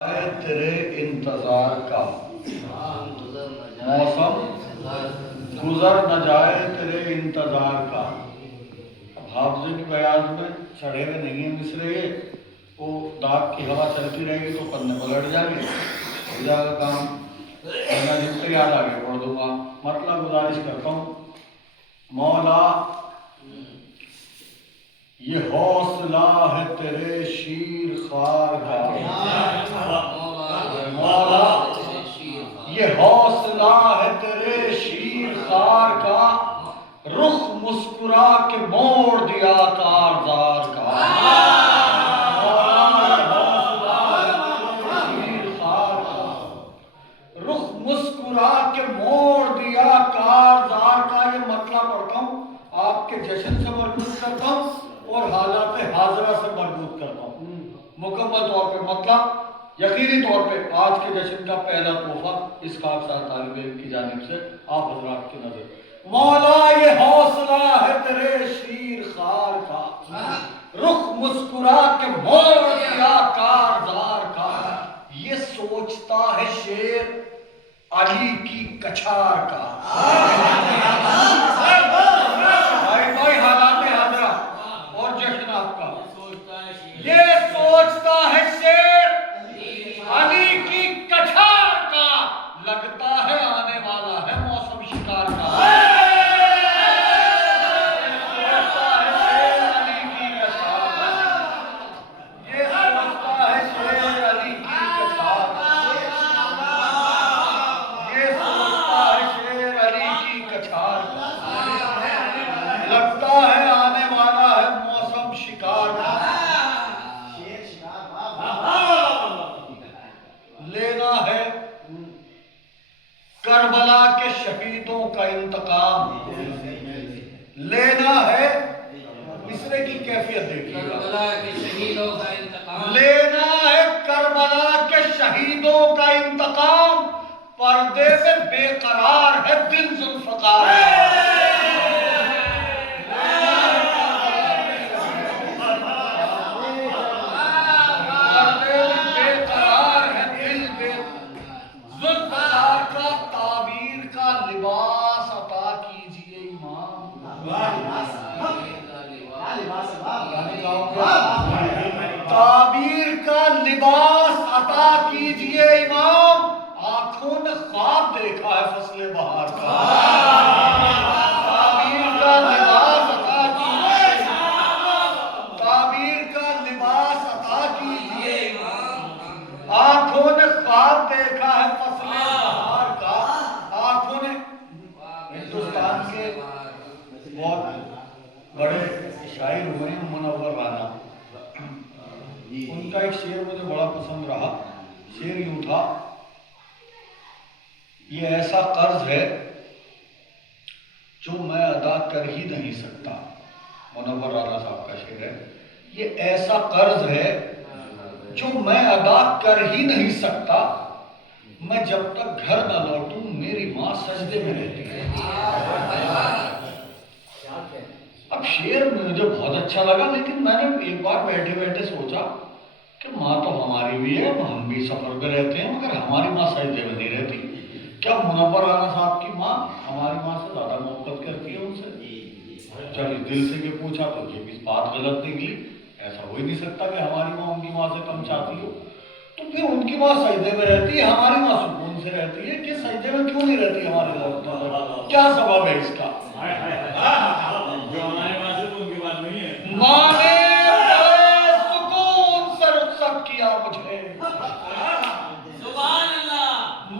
تیرے انتظار کا موسم گزر نہ جائے تیرے انتظار کا. اب حافظے کی بیاض میں چڑھے ہوئے نہیں ہیں مصرے یہ، وہ داغ کی ہوا چلتی رہے گی تو پنے پلٹ جائیں گے، ہو جائے گا کام. میں جس سے یاد آگے پڑھ دوں گا. مطلب گزارش کرتا ہوں، مولا یہ حوصلہ ہے تیرے شیر خوار کا، مولا یہ حوصلہ ہے تیرے شیر خوار کا، رخ مسکرا کے موڑ دیا کارزار کا. مولا یہ حوصلہ ہے تیرے شیر خوار کا، رخ مسکرا کے موڑ دیا کارزار کا. یہ مطلب پڑھتا ہوں، آپ کے جشن سے مربوط کرتا ہوں اور حالات حاضرہ سے مربوط کرتا ہوں. مکمل طور پہ مطلب یقینی طور پہ آج کے جشن کا پہلا تحفہ اس خاکسار طالب علم کی جانب سے آپ حضرات کی نظر. مولا یہ حوصلہ ہے تیرے شیر خوار کا، رخ مسکرا کے موڑ دیا کارزار کا. یہ سوچتا ہے شیر علی کی کچھار کا. بھائی حالات حاضرہ اور جشن آپ کا. یہ سوچتا ہے شیر علی کی کچھار کا، لگتا ہے آنے والا ہے موسم شکار کا. سوچتا ہے شیر علی کی کچھار کا، یہ سوچتا ہے شیر علی کی کچھار کا، یہ سوچتا ہے شیر علی کی کچھار کا، لگتا ہے آنے والا ہے موسم شکار کا. لینا ہے کربلا کے شہیدوں کا انتقام، لینا ہے مصرے کی کیفیت دیکھیے گا. لینا ہے کربلا کے شہیدوں کا انتقام، پردے میں بے قرار ہے دل ذوالفقار. لباس عطا کیجئے امام، تعبیر کا لباس عطا کیجئے امام. آنکھوں نے خواب دیکھا ہے فصل بہار کا، تعبیر کا لباس عطا کیجئے امام، تعبیر کا لباس عطا کیجئے امام. آنکھوں نے خواب دیکھا ہے فصل بہار کا. آنکھوں نے ہندوستان کے بہت بڑے شاعر ہوئے ہیں منور رانا، ان کا ایک شعر مجھے بڑا پسند رہا. شعر یوں تھا، یہ ایسا قرض ہے جو میں ادا کر ہی نہیں سکتا. منور رانا صاحب کا شعر ہے، یہ ایسا قرض ہے جو میں ادا کر ہی نہیں سکتا، میں جب تک گھر نہ لوٹوں میری ماں سجدے میں رہتی ہے. اب شعر مجھے بہت اچھا لگا، لیکن میں نے ایک بار بیٹھے بیٹھے سوچا کہ ماں تو ہماری بھی ہے، ہم بھی سفر پہ رہتے ہیں، مگر ہماری ماں سجدے میں نہیں رہتی. کیا منور رانا صاحب کی ماں ہماری ماں سے زیادہ محبت کرتی ہے ان سے؟ جب اس دل سے یہ پوچھا تو یہ بھی بات غلط نکلی. ایسا ہو ہی نہیں سکتا کہ ہماری ماں ان کی ماں سے کم چاہتی ہو. تو پھر ان کی ماں سجدے میں رہتی ہے، ہماری ماں سکون سے رہتی ہے، کہ سجدے میں کیوں نہیں رہتی ہماری ماں؟ کیا سبب ہے اس کا؟ ماں نے بڑے سکون سے رخصت کیا مجھے، سبحان اللہ.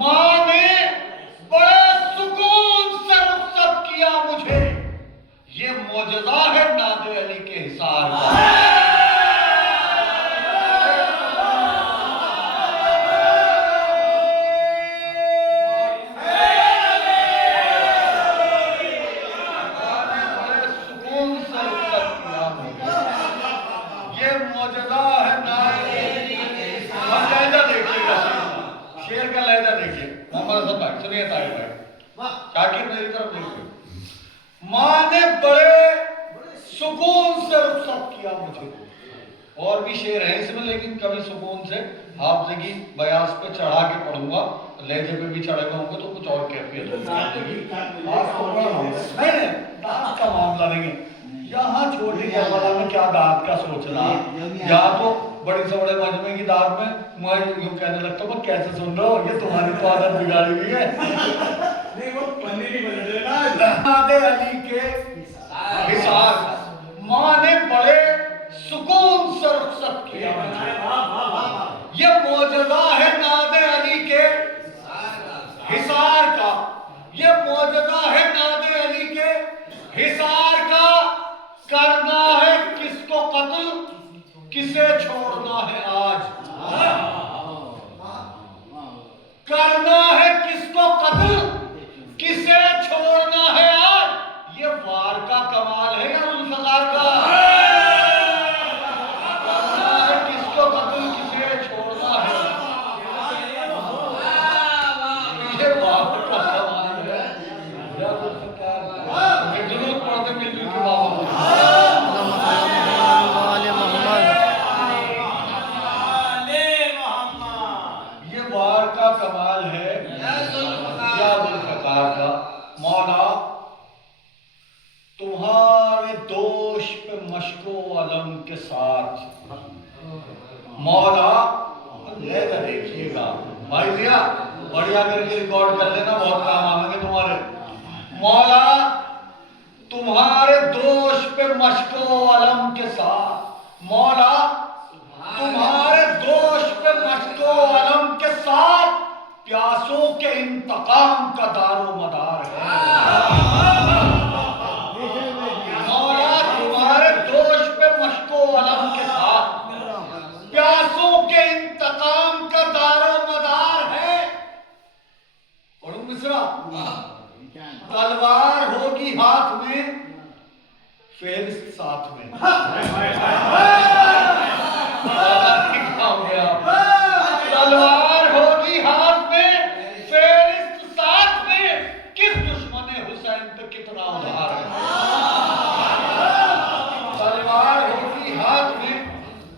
ماں نے بڑے سکون سے رخصت کیا مجھے، یہ معجزہ ہے ناد علی کے حصار کا. ماں نے بڑے سکون سے رخصت کیا مجھے. اور بھی شعر ہیں اس میں لیکن کبھی سکون سے حافظگی بیاس پہ چڑھا کے پڑھوں گا، لہجے پہ بھی چڑھے ہوں گے تو کچھ اور کیفیت ہوگی. نہیں دانت کا معاملہ نہیں ہے یہاں. چھوٹی کربلا میں کیا دانت کا سوچنا، یہاں تو بڑی سے بڑے مجمع کی دانت میں میں یوں کہنے لگتا ہوں کیسے سن رہے ہو، یہ تمہاری تو عادت بگاڑی ہوئی ہے. نادے علی کے حصار ماں نے بڑے سکون سے رخصت کیا. یہ معجزہ ہے نادے علی کے حصار کا، یہ معجزہ ہے نادے علی کے حصار کا. کرنا ہے کس کو قتل کسے چھوڑنا ہے آج، کرنا ہے کس کو قتل کسے چھوڑنا ہے آج. یہ وار کا کمال ہے یا ذوالفقار کا؟ کرنا ہے کس کو قتل کسے چھوڑنا ہے، یہ وار کا کمال ہے یا ذوالفقار کا. یہ درود پڑھتے مل جل کے بابا کمال ہے یا ذوالفقار کا. مولا تمہارے دوش پہ مشک و علم کے ساتھ، مولا لہجہ دیکھیے گا بھائی دیا بڑھیا کر کے ریکارڈ کر لینا، بہت کام آئیں گے تمہارے. مولا تمہارے دوش پہ مشک و علم کے ساتھ، مولا تمہارے دوش پہ مشک و علم کے ساتھ پیاسوں کے انتقام کا دار و مدار ہے. مولا تمہارے دوش پہ مشک و علم کے ساتھ پیاسوں کے انتقام کا دار و مدار ہے. پڑھوں مصرع. تلوار ہوگی ہاتھ میں فہرست ساتھ میں. تلوار ہوگی ہاتھ میں فہرست ساتھ میں، کس دشمن حسین پہ کتنا ادھار ہے. تلوار ہوگی ہاتھ میں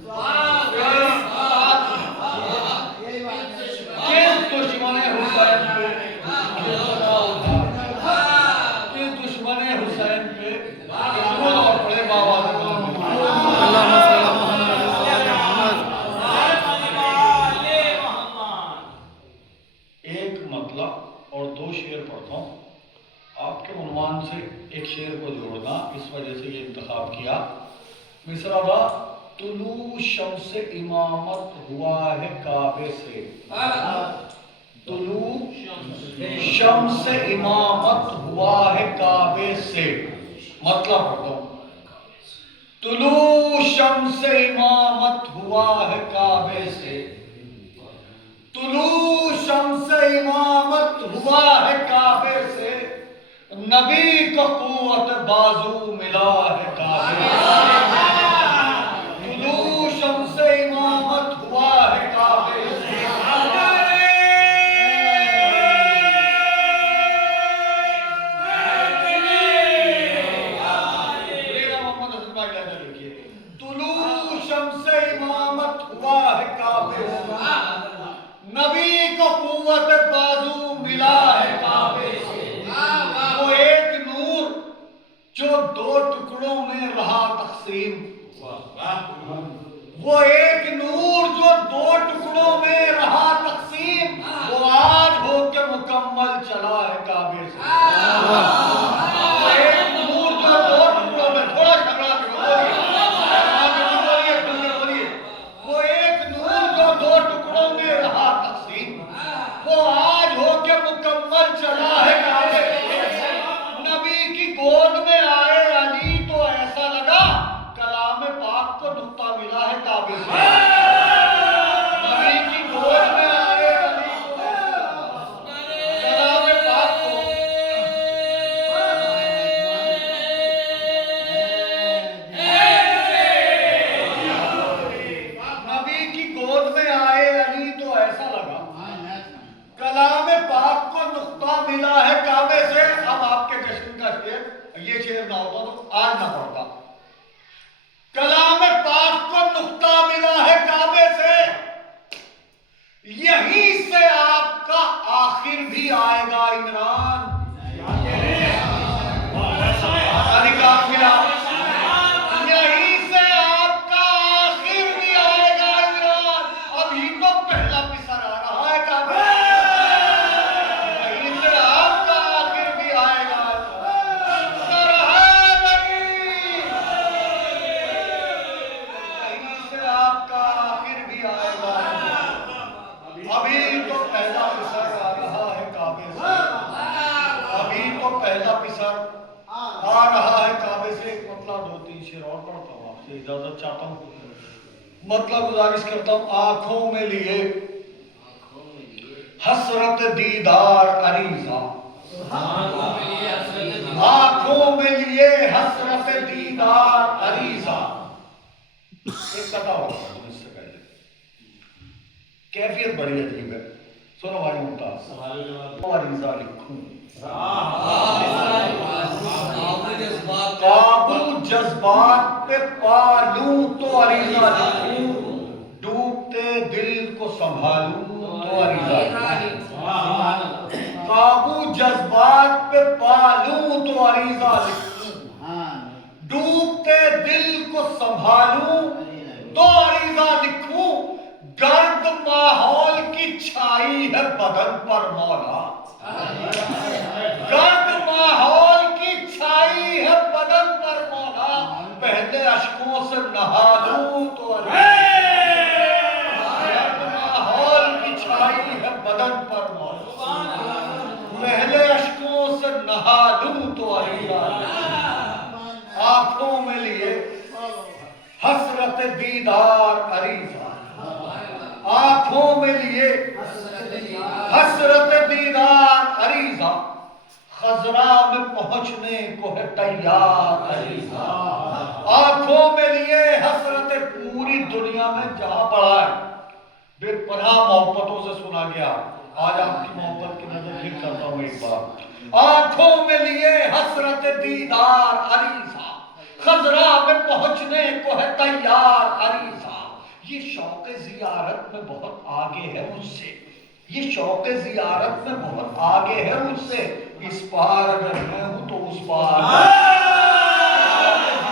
فہرست ساتھ میں، کس دشمن حسین پہ کتنا ادھار ہے، کس دشمن حسین پہ کتنا. اور پڑے بابا اور دو شعر پڑھتا ہوں آپ کے عنوان سے. ایک شعر کو جوڑنا اس وجہ سے یہ انتخاب کیا. مصرع با طلوع شمس امامت ہوا ہے کعبے سے، طلوع شمس امامت ہوا ہے کعبے سے. مطلب پڑھتا ہوں. طلوع شمس امامت ہوا ہے کعبے سے، طلوع شمس امامت ہوا ہے کعبے سے، نبی کو قوت بازو ملا ہے کعبے سے. طلوع شمس امامت ہوا ہے کعبے سے. طلوع شمس امامت ہوا ہے کعبے سے، نبی کو قوت بازو ملا ہے کعبے سے. وہ ایک نور جو دو ٹکڑوں میں رہا تقسیم، وہ ایک نور جو دو ٹکڑوں میں رہا تقسیم، وہ آج ہو کے مکمل چلا ہے کعبے سے. وہ ایک نور جو دو ٹکڑوں میں، تھوڑا جھگڑا بولیے، وہ ایک نور جو دو ٹکڑوں میں رہا تقسیم، وہ آج ہو کے مکمل چلا ہے کعبے سے. نبی کی گود میں آئے علی تو ایسا لگا کلام پاک کو نقطہ ملا ہے کعبے سے. نبی کی گود میں آئے علی تو ایسا لگا کلام پاک کو. نبی کی گود میں آئے علی تو ایسا لگا کلام پاک کو نقطہ ملا ہے کعبے سے. اب آپ کے جشن کا شعر، یہ شعر نہ ہوتا تو آج نہ پڑھتا. کلام پاک کو نقطہ ملا ہے کعبے سے، یہیں سے آپ کا آخر بھی آئے گا عمران. یہیں سے آپ کا آخر بھی آئے گا عمران. ابھی تو پہلا پسر آ رہا ہے کعبے. یہیں سے آپ کا آخر بھی آئے گا. سر ہے بنی. یہیں سے آپ کا آخر بھی آئے گا. ابھی تو پہلا پسر آ رہا ہے کعبے سے. ابھی تو پہلا پسر آ رہا ہے کعبے سے. ایک مطلب 2-3 شعر اور پڑھتا ہوں، آپ سے اجازت چاہتا ہوں. مطلب گزارش کرتا ہوں. آنکھوں میں لیے حسرت دیدار عریضہ. آنکھوں میں لیے حسرت دیدار عریضہ. ایک قطع ہوتا ہے اس سے پہلے. کیفیت بڑی عجیب ہے. سنو بھائی ممتاز. عریضہ لکھوں قابو جذبات پہ پالوں تو عریضہ لکھوں. ڈوبتے دل کو سنبھالوں تو عریضہ لکھوں. قابو جذبات پہ پالوں تو عریضہ لکھوں. ڈوبتے دل کو سنبھالوں تو عریضہ لکھوں. گرد ماحول کی چھائی ہے بدن پر مولا. گرد ماحول کی چھائی ہے بدن پر مولا. پہلے اشکوں سے نہا لوں تو گرد ماحول کی چھائی ہے بدن پر مولا. پہلے اشکوں سے نہا لوں تو عریضہ. آنکھوں میں لیے حسرت دیدار عریضہ. آنکھوں میں لیے حسرت دیدار عریضہ. خضرا میں پہنچنے کو ہے تیار عریضہ. آنکھوں میں لیے حسرت. پوری دنیا میں جہاں پڑا ہے بے پناہ محبتوں سے سنا گیا. آج آپ کی محبت کی نظر پھر کرتا ہوں ایک بار. آنکھوں میں لیے حسرت دیدار عریضہ. خضرا میں پہنچنے کو ہے تیار عریضہ. یہ شوق زیارت میں بہت آگے ہے مجھ سے. یہ شوق زیارت میں بہت آگے ہے مجھ سے. اس پار اگر میں ہوں تو اس پار.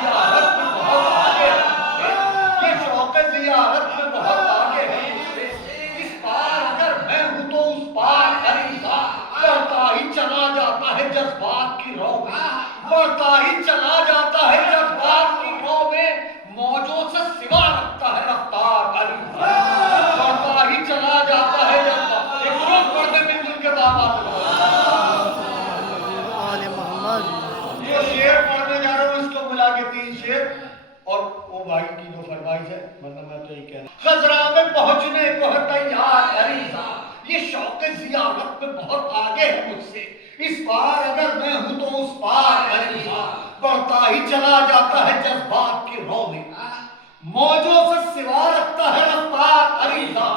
زیارت میں بہت آگے ہے. یہ شوق زیارت میں بہت آگے ہے مجھ سے. اس پار اگر میں ہوں تو اس پار عریضہ. بڑھتا ہی چلا جاتا ہے جذبات کی رو میں. بڑھتا ہی چلا جاتا ہے جذبات کی رو میں. موجوں سے سوا رکھتا ہے رفتار عریضہ. بڑھتا ہی چلا جاتا ہے جذبات. ایک روز پڑھتے مل جل کے دعوات جو شعر پڑھنے جا رہا ہوں اس کو ملا کے 3 شعر اور وہ بھائی کی جو فرمائش ہے. مطلب میں تو یہ کہہ رہا ہوں. خضرا میں پہنچنے کو ہے تیار عریضہ. یہ شوق زیارت میں بہت آگے ہے مجھ سے. اس پار اگر میں ہوں تو اس پار عریضہ. بڑھتا ہی چلا جاتا ہے جذبات کی رو میں. موجوں سے سوا رکھتا ہے رفتار عریضہ.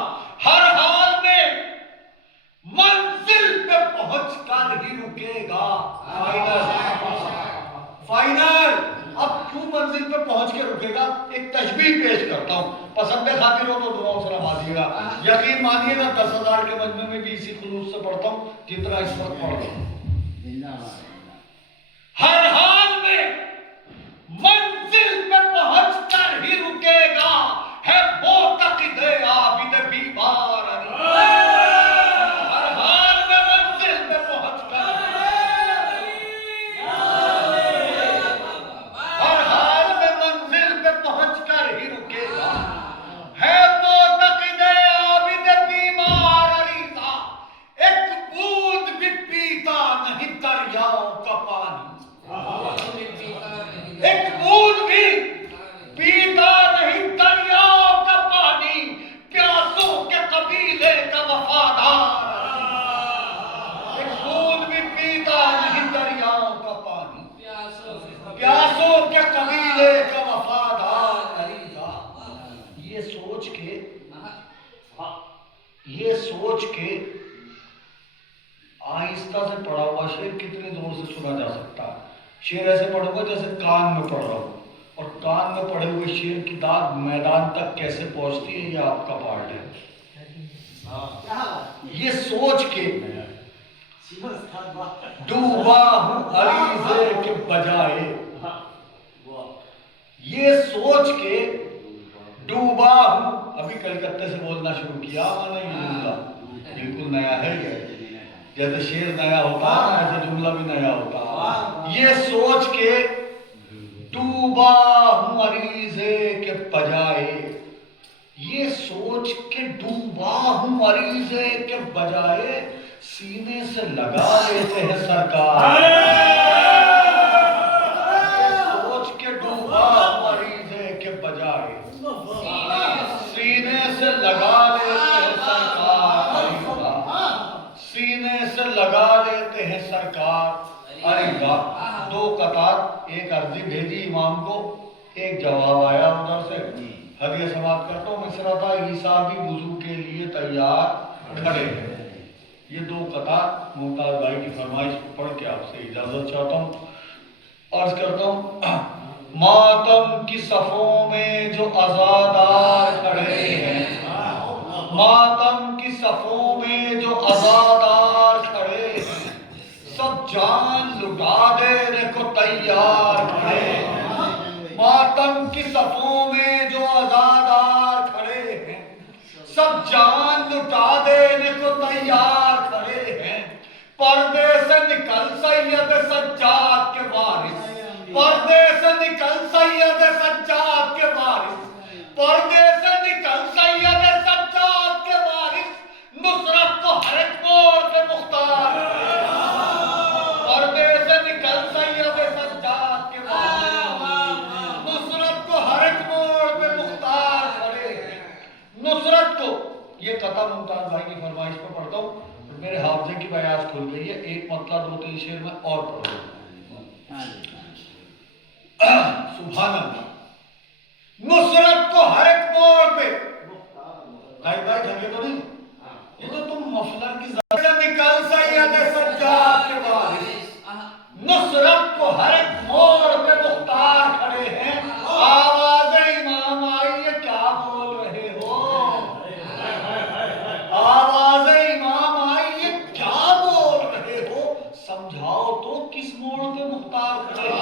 ہر حال میں منزل پہ پہنچ کر ہی رکے گا. فائنل. اب کیوں منزل پہ پہنچ کے رکے گا؟ ایک تشبیہ پیش کرتا ہوں. پسند خاطر ہو تو دعاؤں سے نوازیے گا. یقین مانیے گا 10,000 کے مجمع میں بھی اسی خلوص سے پڑھتا ہوں جتنا اس وقت پڑھ رہا ہوں. ہر حال میں منزل پہ پہنچ کر ہی رکے گا. ہے وہ تقید عابد بیمار. ہر حال میں منزل پہ پہنچ کر. ہر حال میں منزل پہ پہنچ کر ہی رکے گا. ہے وہ تقید عابد بیمار عریضہ. ایک بوند بھی پیتا نہیں دریاؤں کا پانی. ایک بوند بھی پیتا نہیں دریاؤں کا پانی. پیاسوں کے قبیلے کا وفادار. ایک بوند بھی پیتا نہیں دریاؤں کا پانی. پیاسوں کے قبیلے کا وفادار عریضہ. یہ سوچ کے آہستہ سے پڑھا ہوا شعر کتنے زور سے سنا جا سکتا ہے. شعر ایسے پڑھوں گا جیسے کان میں پڑھ رہا ہوں. اور کان میں پڑھے ہوئے شعر کی داد میدان تک کیسے پہنچتی ہے یہ آپ کا پارٹ ہے. یہ سوچ کے ڈوبا ہوں عریضے کے بجائے، یہ سوچ کے ڈوبا ہوں، ابھی کلکتہ سے بولنا شروع کیا میں نے، یہ جملہ بالکل نیا ہے، یہ جیسے شعر نیا ہوتا ہے ایسے جملہ بھی نیا ہوتا ہے، یہ سوچ کے ڈوبا ہوں عریضے کے بجائے، یہ سوچ کے ڈوبا ہوں عریضے کے بجائے، سینے سے لگا لیتے ہیں سرکار، سوچ کے ڈوبا ہوں عریضے کے بجائے، سینے سے لگا لیتے ہیں سرکار، سینے سے لگا لیتے ہیں سرکار عریضہ۔ دو قطار، ایک عرضی بھیجی امام کو، ایک جواب آیا ادھر سے، حدیث سماعت کرتا ہوں، مصرع تھا عیسیٰ بھی وضو کے لیے تیار کھڑے ہیں۔ یہ دو قطار ممتاز بھائی کی فرمائش پڑھ کے آپ سے اجازت چاہتا ہوں، عرض کرتا ہوں، ماتم کی صفوں میں جو عزادار کھڑے ہیں، ماتم کی صفوں میں جو عزادار کھڑے ہیں، سب جان لٹا دینے کو تیار کھڑے ہیں، ماتم کی صفوں میں جو عزادار کھڑے ہیں، سب جان لٹا دینے کو تیار کھڑے ہیں، پردے سے نکل سید سجاد کے وارث، پردے سے نکل سید سجاد کے وارث، پردے سے نکل سید سجاد کے وارث، نصرت کو ہر ایک موڑ پہ مختار، پردے سے نکل سید سجاد کے وارث، نصرت کو ہر ایک موڑ پہ مختار کھڑے ہیں، نصرت کو، یہ قطع ممتاز بھائی کی فرمائش پہ پڑھتا ہوں، میرے حافظے کی بیاض کھل گئی ہے، ایک مطلب دو تین شعر میں اور پڑھ رہا ہوں، سبحان اللہ، نصرت کو ہر ایک موڑ پہ، بھائی بھائی جھگے تو نہیں، یہ تو تم مفلر کی زیادہ نکل سید سجاد کے وارث، نصرت کو ہر ایک موڑ پہ مختار کھڑے ہیں، آواز امام آئی ہے کیا بول رہے ہو، آواز امام آئی ہے کیا بول رہے ہو، سمجھاؤ تو کس موڑ پہ مختار کھڑے ہیں،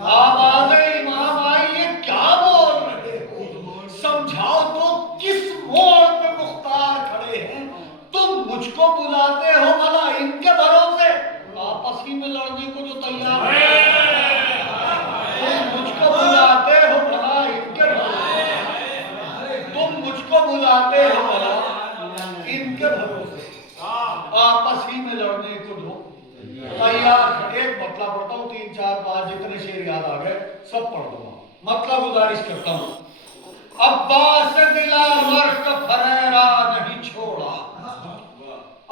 آواز امام آئی ہے کیا بول رہے ہو، سمجھاؤ تو کس موڑ پہ مختار کھڑے ہیں، تم مجھ کو بلاتے ہو بھلا ان کے بھروسے، آپس ہی میں لڑنے کو جو تیار ہے، تم مجھ کو بلاتے ہو بھلا ان کے بھروسے، تم مجھ کو بلاتے ہو بھلا ان کے بھروسے، آپس ہی میں لڑنے کو جو تیار۔ ایک مطلب پڑھتا ہوں، تین چار بار جتنے شعر یاد آ گئے سب پڑھ دوں گا، مطلب گزارش کرتا ہوں، عباس دلاور کا پھریرا نہیں چھوڑا،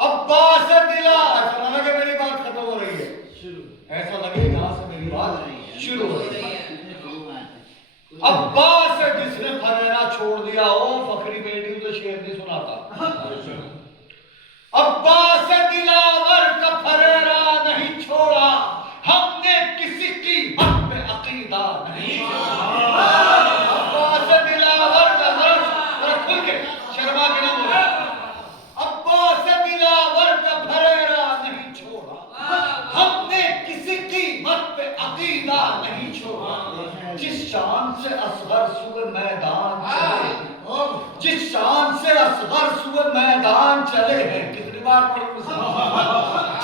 عباس دلاور، ایسا نہ لگے میری بات ختم ہو رہی ہے، ایسا لگے یہاں سے میری بات شروع ہو رہی ہے، عباس جس نے پھریرا چھوڑ دیا ہو، فخری بیٹی اسے شعر نہیں سناتا، عباس دلاور کا پھریرا نہیں چھوڑا، ہم نے کسی قیمت پہ عقیدہ نہیں چھوڑا، عباس دلاور کا ذرا کھل کے شرما کے نہ بولے، عباس دلاور کا پھریرا نہیں چھوڑا، ہم نے کسی قیمت پہ عقیدہ نہیں چھوڑا، جس شان سے اصغر صبح میدان چلے، جس شان سے اصغر صبح میدان چلے ہیں، کتنی بار پڑھوں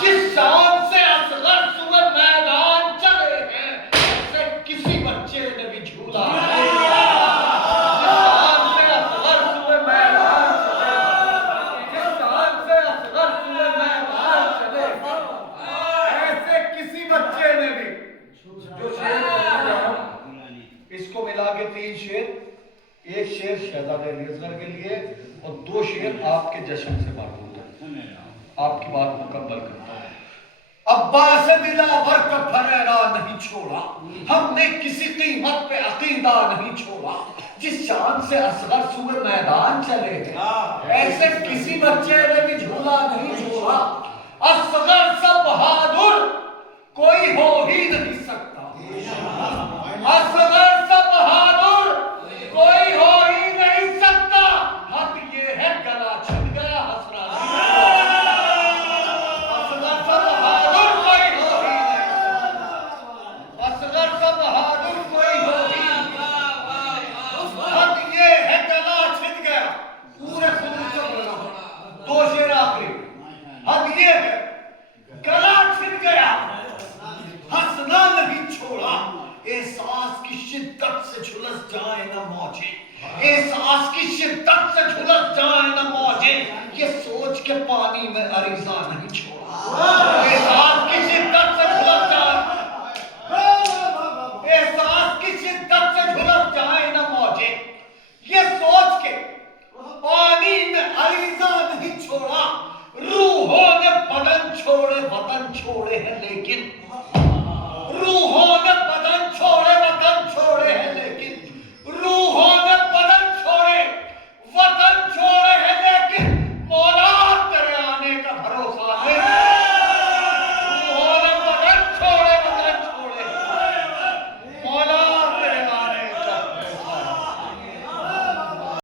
جس شان سے اصغر صبح میدان چلے ہیں، ایسے کسی بچے نے بھی جھولا نہیں، جس شان سے اصغر صبح میدان چلے، جس شان سے اصغر صبح میدان چلے، ایسے کسی بچے نے بھی، جو شعر اس کو ملا کے تین شعر، ایک شعر شہزادہ اصغر کے لیے اور دو شعر آپ کے جشن سے مربوط ہے، آپ کی بات مکمل کرتا ہے، عباس دلاور کا پھریرا نہیں چھوڑا، ہم نے کسی قیمت پہ عقیدہ نہیں چھوڑا، جس شان سے اصغر صبح میدان چلے ہیں، ایسے کسی بچے نے بھی جھولا نہیں چھوڑا، اصغر سا بہادر کوئی ہو ہی نہیں سکتا، اصغر سا بہادر کوئی ہو ہی نہیں سکتا، حق یہ ہے گلا چھوڑ عریضہ نہیں چھوڑا.